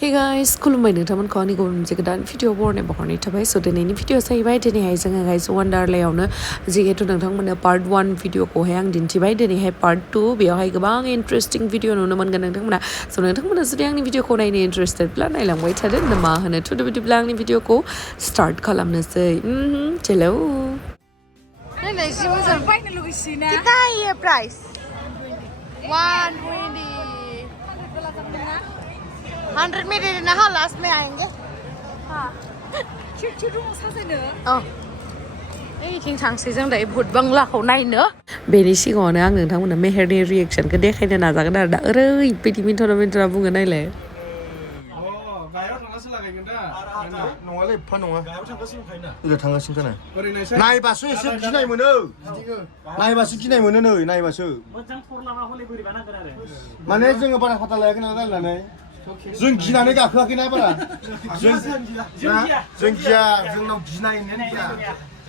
Hey guys, Khulumbai नोंथांमोनखौ आंनि गुबुन मोनसे गोदान भिडिअ बरनाय बहरनाय थाबाय स' दिनैनि भिडिअ जाहैबाय दिनैहाय जोङो गाइस वन्डारलायावनो जिहेतु नोंथांमोननो पार्ट 1 भिडिअखौहाय आं दिन्थिबाय दिनैहाय पार्ट 2 बेयावहाय गोबां इन्टारेस्टिं भिडिअ नुनो मोनगोन नोंथांमोना स' नोंथांमोना जुदि आंनि भिडिअखौ नायनो इन्टारेस्टेडब्ला नायलांबाय थादो मा होनो थुदो बिदिब्ला आंनि भिडिअखौ स्टार्ट खालामनोसै चलो नायनायसि मोजां बायनो लुगैसोयोना किता होयो प्राइस 120 100 में दे देना हाँ लास्ट में आएंगे हाँ क्यों रूम साजायनो ओइथिं थांसै जों दायो भुट बांलाखौ नायनो बेनि सिगाङावनो आं नोंथांमोननो मेहेरनि रिएक्सनखौ देखायनो नाजागोन आरो दा ओरैबायदि मिन्थरा बुङो नायलाय नङालै एफा नङा ओरै थांगासिनो खोना नायबासो एसे गिनाय मोनो नायबासो गिनाय मोनो नै नायबासो माने जोङो बारा फाता लायाखै नालाय रायलायनानै जों गिनानै गाखोआखैना बारा जों गिया जोंनाव गिनायनो गैया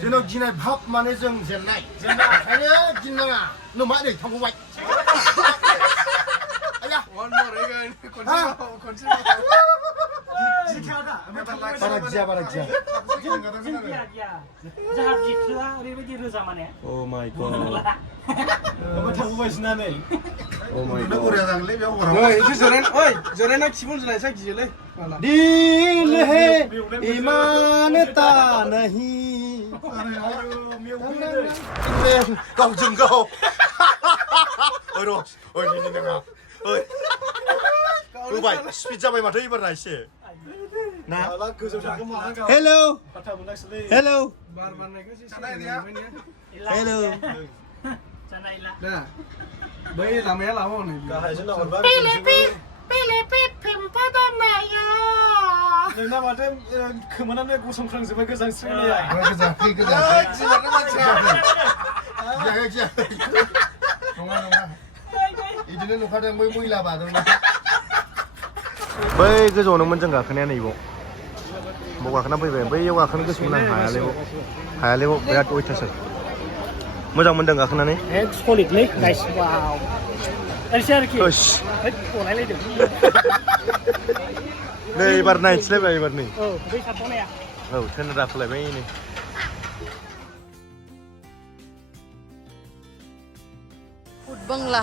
जोंनाव गिनाय भाब माने जों जेननाय ओंखायनो गिनाङा नमा नै थांबाय आया बारा गिया Oh my god Oh my god दिल है ईमानता नहीं गावजों गाव होबाय स्पिड जाबाय माथो एबारना एसे ना हेलौ हेलौ हेलौ बै लामाया लामा हनै गाहायजों नाहरबा पेले फेमफादामाया नोंना माथो खोमानानै गसंख्रांजोबबाय गोजांस्रिंनाया जिमारनो मानसिया नङा बिदिनो नुखादों बै मैला बादोंना बै गोजौआवनो मोनजों गाखोनाया नैबाव बाव गाखोना फैबाय बैयाव गाखोनो गोसोमोन आं हायालै बिराद अयथासार मोजां मोनदों गाखोनानै सलिडलै नाइस वाव एसे आरोखि गनायलायदों नै एबार नायथिलायबाय एबार नै औ बै थाथ'नाया औ ट्रेन राखोलायबाय नै भुट बांला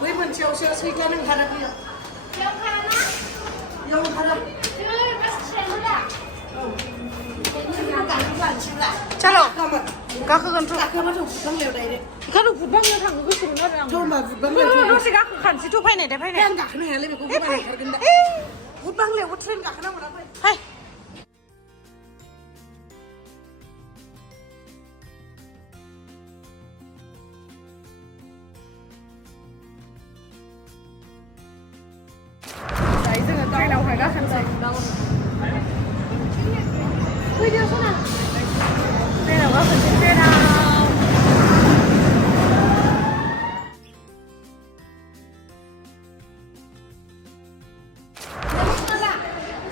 बै मोनसेयावसो सैथा नोंथारा चलो गाखोगोनथ' गाखोबाथ' भुटबांलायाव डाइरेक्ट ओंखायनो भुटबांलायाव थांनो गोसोमोन आरो आं होमबा भुटबांलायाव दसे गाखोखानोसैथ' फैनाय आं गाखोनो हायालै बेखौ बानायखागोन दा भुटबांलायावबो ट्रेन गाखोनांगौ ना फै ट्रेनावहाय गाखोनोसै फैदो सना ट्रेनाव गाखोनोसै ट्रेनाव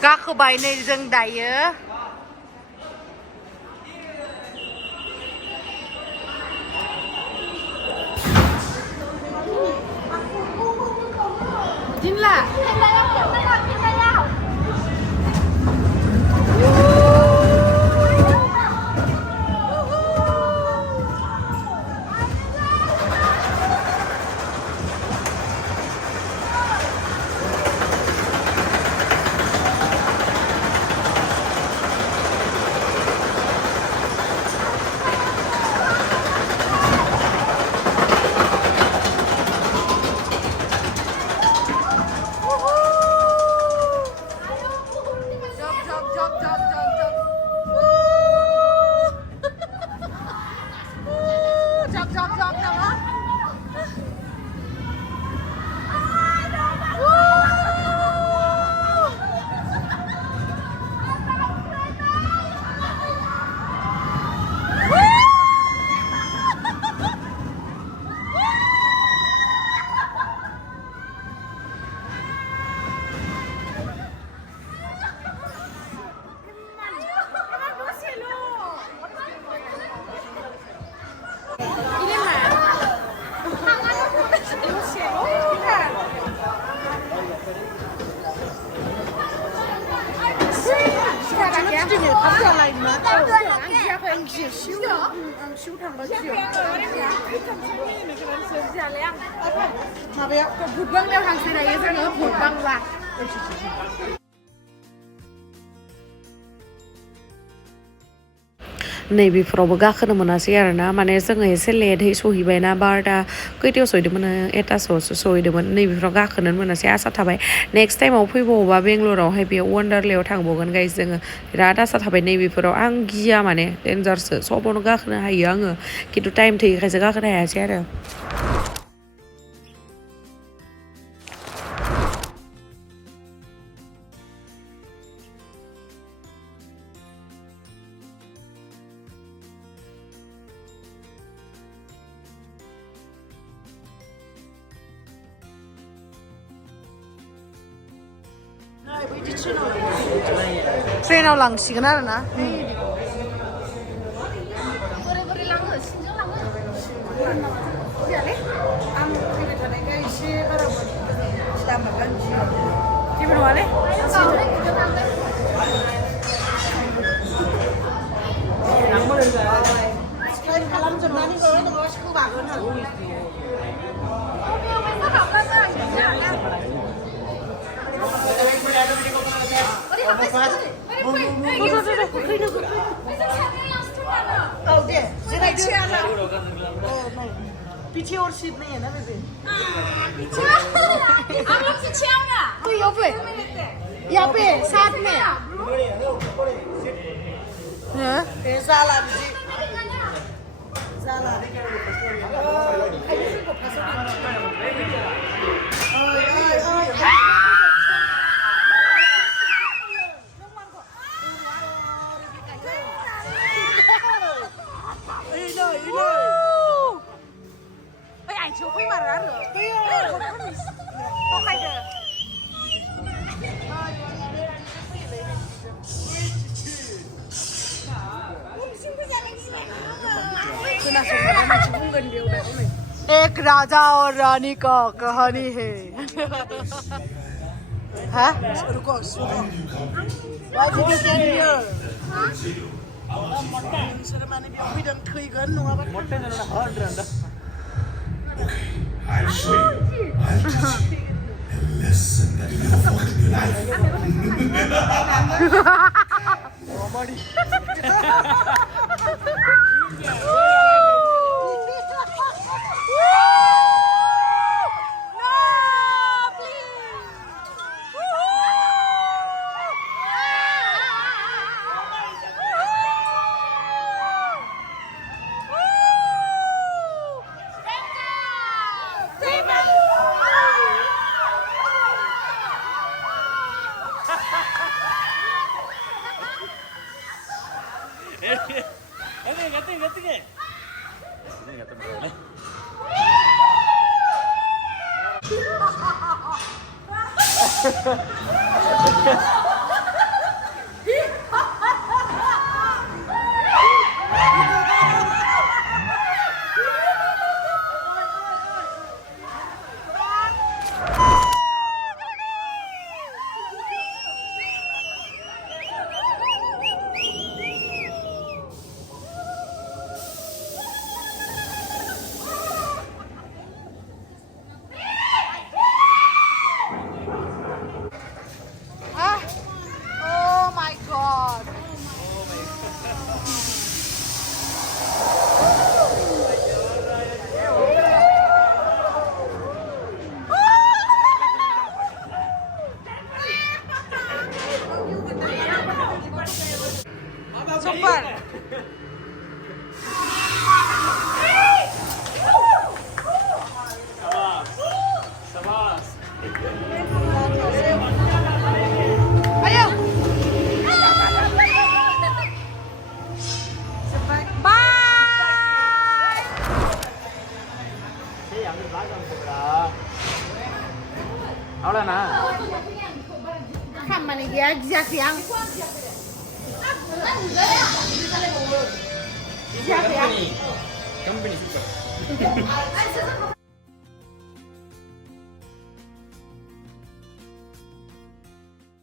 गाखोबाय नै जों दायो दिनला 这个他过来嘛，俺修长了修。มาเบี้ยผุดบ้างแล้วทางสิไหนเสนอผุดบ้างว่ะ नैबेफोरावबो गाखोनो मोनासै आरोना माने जोङो एसे लेटहै सहैबायना 12टा खैथायाव सहैदोंमोन 1टासोआवसो सहैदोंमोन नैबेफोराव गाखोनो मोनासै आसा थाबाय नेक्स्ट टाइमाव फैबावोबा बेंगलरावहाय बे वन्डारलायाव थांबावगोन गाइस जोङो बिराद आसा थाबाय नैबेफोराव आं गिया माने डेन्जारसो सबावनो गाखोनो हायो आङो खिन्थु टाइम थैखायसो गाखोनो हायासै आरो ट्रेनाव लांसिगोन आरो ना आं फैबाय थानायखाय एसे बारा दामा गाज्रि जेबो नङालै खालामजोबनानै गबाय नङाबा सोबागोन आरो औ दे जिरायथियाना पीछे और सीट नहीं है ना बेबे हम लोग पीछे आओ ना यहाँ पे यहाँ पे साथ में हाँ साला जी साला एक राजा और रानी का कहानी है हाँ रुको माने बेयाव फैदों थैगोन नङाबा I'll show you. I'll teach you a lesson that you will forget in your life.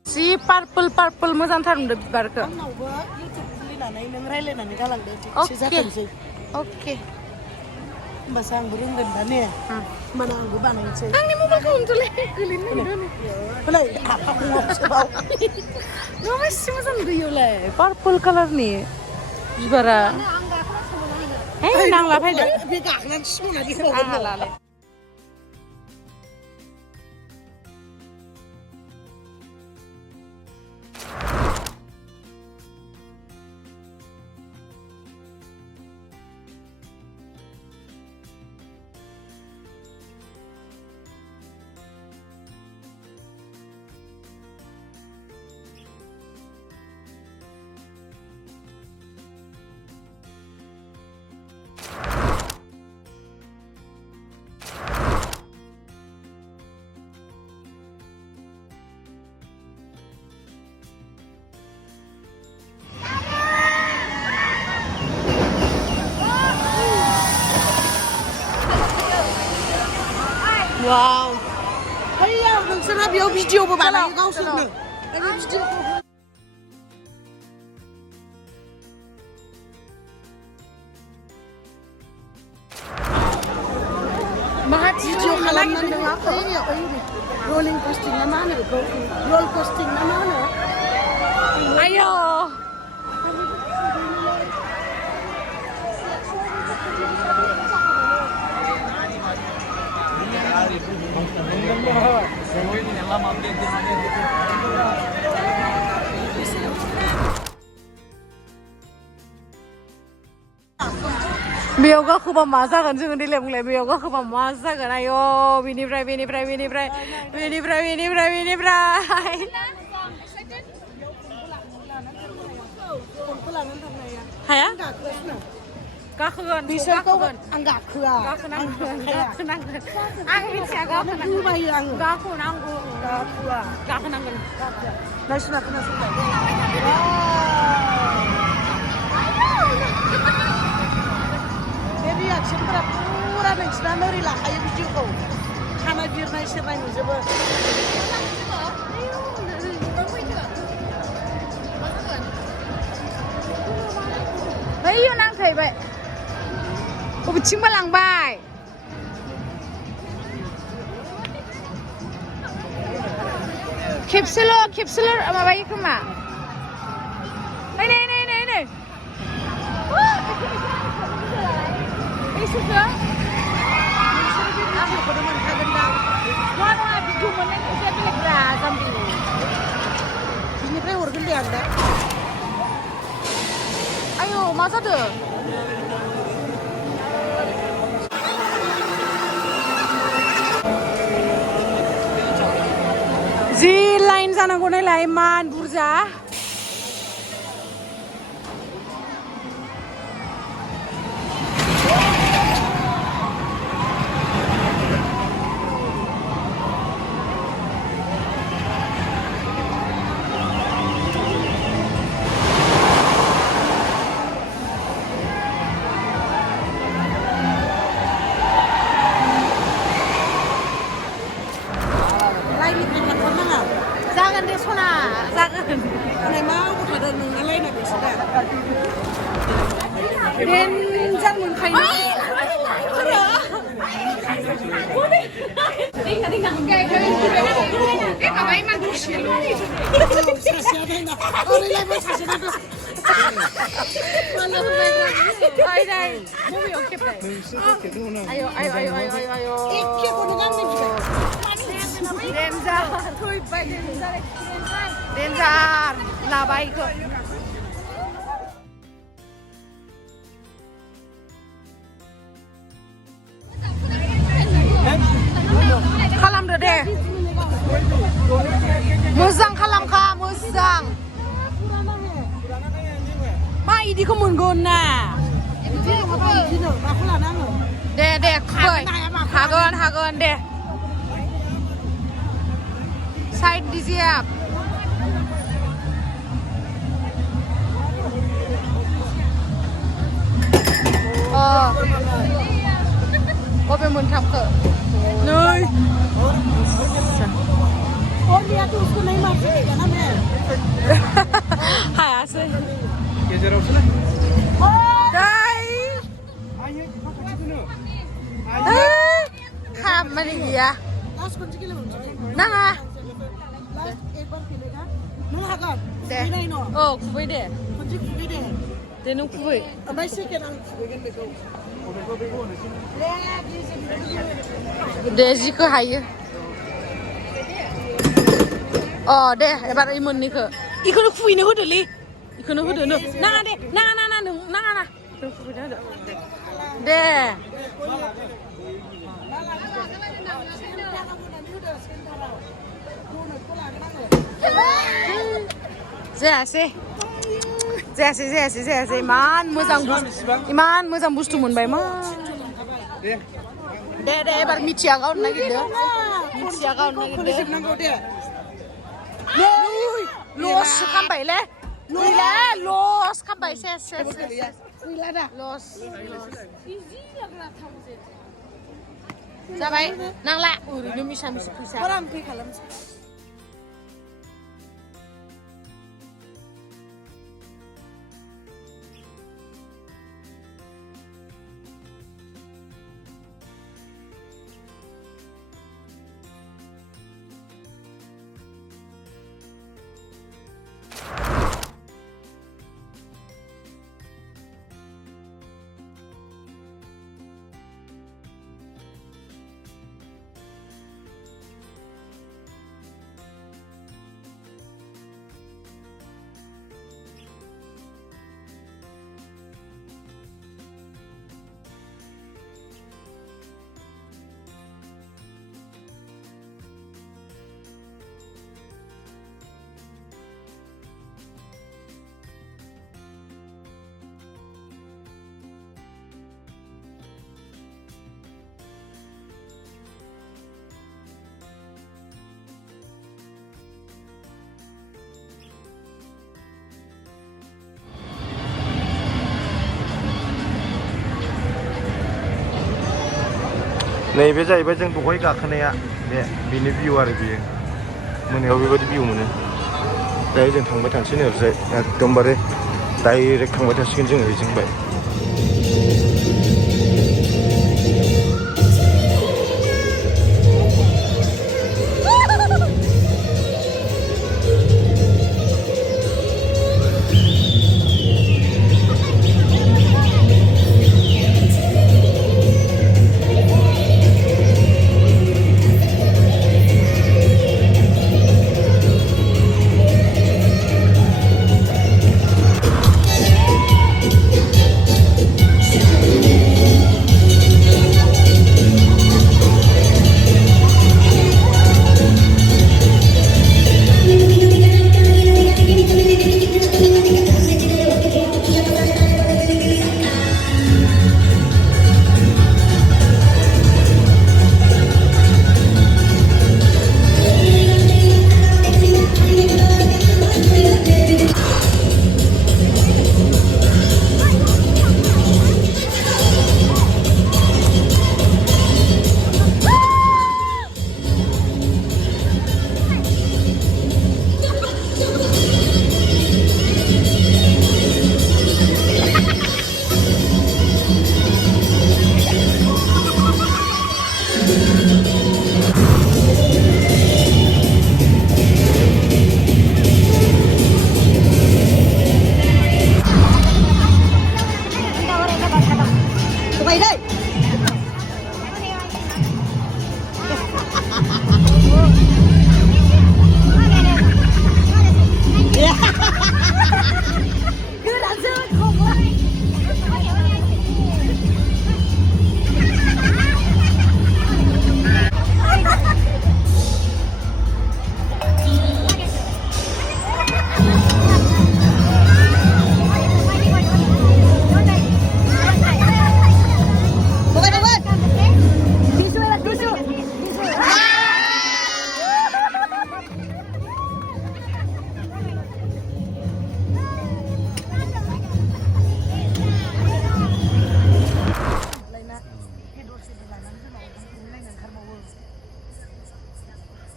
See purple मोजांथार नुदों बिबारखौ आंनावबो इउटुब खुलिनानै नों रायलायनानै गालांदो अके जाथोंसै अके होमबासो आंबो रोंगोन दा ने होमबाना आंबो बानायनोसै आंनि मबाइलखौ हमथ'लाय गोलैनो नागिरदों होलाय आफाखौसो बाव नङा एसे मोजां नुयोलाय पार्पल कालारनि बिबारा हे नांला फैदो बे गाखोनानै सिमांना आंहा लालाय वाव हैया नोंसोरहा बेयाव भिडिअबो बानायो गावसोरनो बे भिडिअखौ माहा भिडिअ खालामनानै रलिं कस्टिं ना मा होनो बेखौ रल कस्टिं ना मा होनो आयो बेयाव गाखोबा मा जागोन जोङो देलाय बुंलाय बेयाव गाखोबा मा जागोन आयो बेनिफ्राय हाया गाखोगोन बिसोरखौ आं गाखोआ गाखोनांगोन आं मिथिया गाखोनांगोन गाखोनांगौ गाखोआ गाखोनांगोन नायसुना खोनासंबाय बे रियाक्सनफोरा फुरा नोंसिना ओरै लाखायो भिडिअखौ खानाय बिरनाय सेरनाय नुजोबो बैयो नांथायबाय बबेथिंबा लांबाय खेबसेल' माबायो खोमा नै बेसोरखौ आंखौनो मोनखागोन दा नङा बिखौ मोननाय फैसाया बेलेगब्रा जाम्बि बिनिफ्राय हरगोन दे आं दा आयौ मा जादों जि लाइन जानांगौ नायलाय इमान बुरजा जागोन दे सना जागोन माने मा गथादों नोंना लायना बिसोरा देनजार मोनखायो माबा इमान दसेल' सासेया नायना ओरैलायबो सासेना बबेयाव खेबनाय आयौ एखेखौनो गांनै बिबाय देन्जार लाबाय इखौ खालामदो दे मोजां खालामखा मोजां मा इदिखौ मोनगोन ना दे खुबै हागोन दे साइड दीजिए आप बबे मोनथामखौ नै और लिया तो उसको नहीं मार सकेगा ना मैं खामानि गैया नाङा दे औ खुबै दे दे नों खुबै ओमफ्राय सेकेन्ड आं खुबैगोन बेखौ दे जिखौ हायो अ दे एबार ओइ मोननैखौ इखौनो खुबैनो होदोलै इखौनो होदो नो नाङा दे नाङा नों नाङा ना नों खुबैनो होदो दे जायासै इमान मोजां बुस्थु मोनबाय मा दे एबार मिथिया गावनो नागिरदो मिथिया गावनो नागिरदो लस खालामबायलै गैला लस खालामबाय सेस गैला दा लस जाबाय नांला ओरैनो मिसा मिसि फैसा बारा पे खालामसै नैबे जाहैबाय जों दहाय गाखोनाया बेनि भिउ आरो बियो मोनायाव बेबायदि भिउ मोनो दायो जों थांबाय थानोसै नै ओरैजाय एकदमबारे डाइरेक्ट थांबाय थासिगोन जोङो ओरैजोंबाय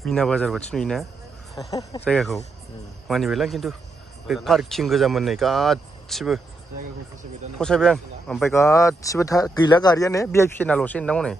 मीना बाजार बादि नुयोना जायगाखौ मानिबायलां खिन्थु बे पार्किं गोजामोन नै गाद गासिबो फसायबाय आं ओमफ्राय गासिबो गैला गारियानो VIP नाल'सो होनदां हनै